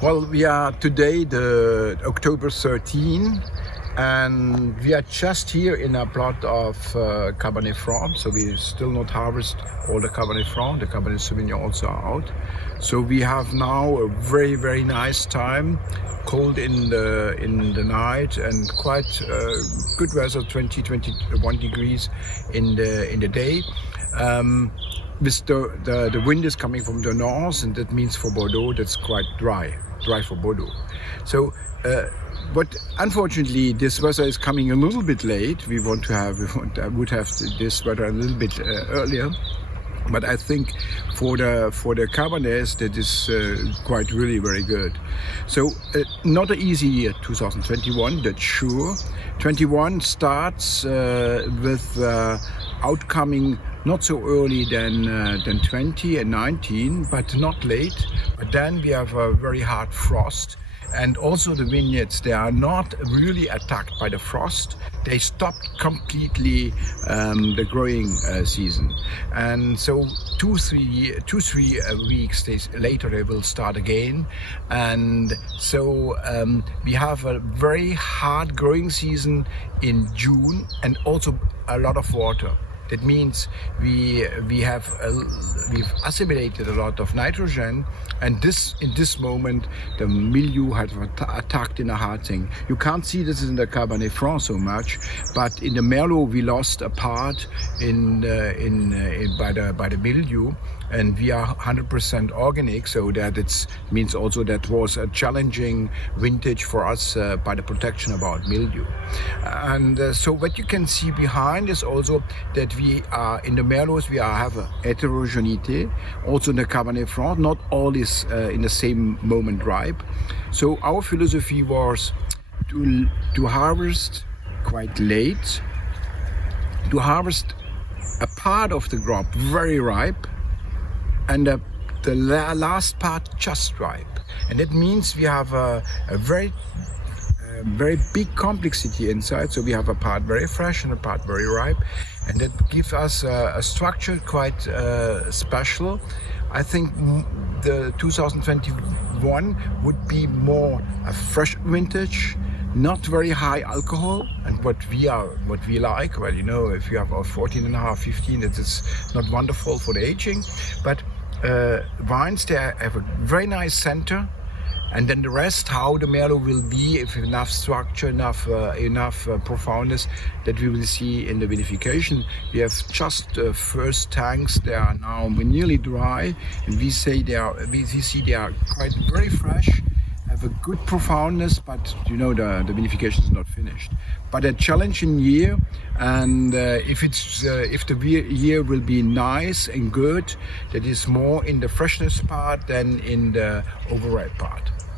Well, we are today the October 13, and we are just here in a plot of Cabernet Franc. So we still not harvest all the Cabernet Franc. The Cabernet Sauvignon also are out. So we have now a very, very nice time. Cold in the night and quite good weather, 21 degrees in the day. With the wind is coming from the north, and that means for Bordeaux that's quite dry for Bordeaux. So but unfortunately this weather is coming a little bit late. I would have this weather a little bit earlier. But I think for the Cabernets that is quite really very good. So not an easy year 2021, that's sure. 21 starts with outcoming not so early than 20 and 19, but not late. But then we have a very hard frost. And also the vineyards, they are not really attacked by the frost. They stopped completely the growing season. And so 2-3 weeks later they will start again. And so we have a very hard growing season in June and also a lot of water. That means we've assimilated a lot of nitrogen, and in this moment the mildew has attacked in a hard thing. You can't see this in the Cabernet Franc so much, but in the Merlot we lost a part by the mildew, and we are 100% organic, so that it means also that was a challenging vintage for us by the protection about mildew. And so what you can see behind is also that we are in the Merlots, we have a heterogeneity. Also in the Cabernet Franc, not all is in the same moment ripe. So our philosophy was to harvest quite late, to harvest a part of the crop very ripe, and the last part just ripe. And that means we have a very big complexity inside. So we have a part very fresh and a part very ripe, and that gives us a structure quite special. I think the 2021 would be more a fresh vintage, not very high alcohol, and what we like. Well, you know, if you have a 14.5, 15, that is not wonderful for the aging, but wines, they have a very nice center, and then the rest, how the Merlot will be, if enough structure, enough profoundness, that we will see in the vinification. We have just first tanks. They are now nearly dry, and we see they are quite very fresh, have a good profoundness, but you know the vinification is not finished. But a challenging year, and if the year will be nice and good, that is more in the freshness part than in the overripe part.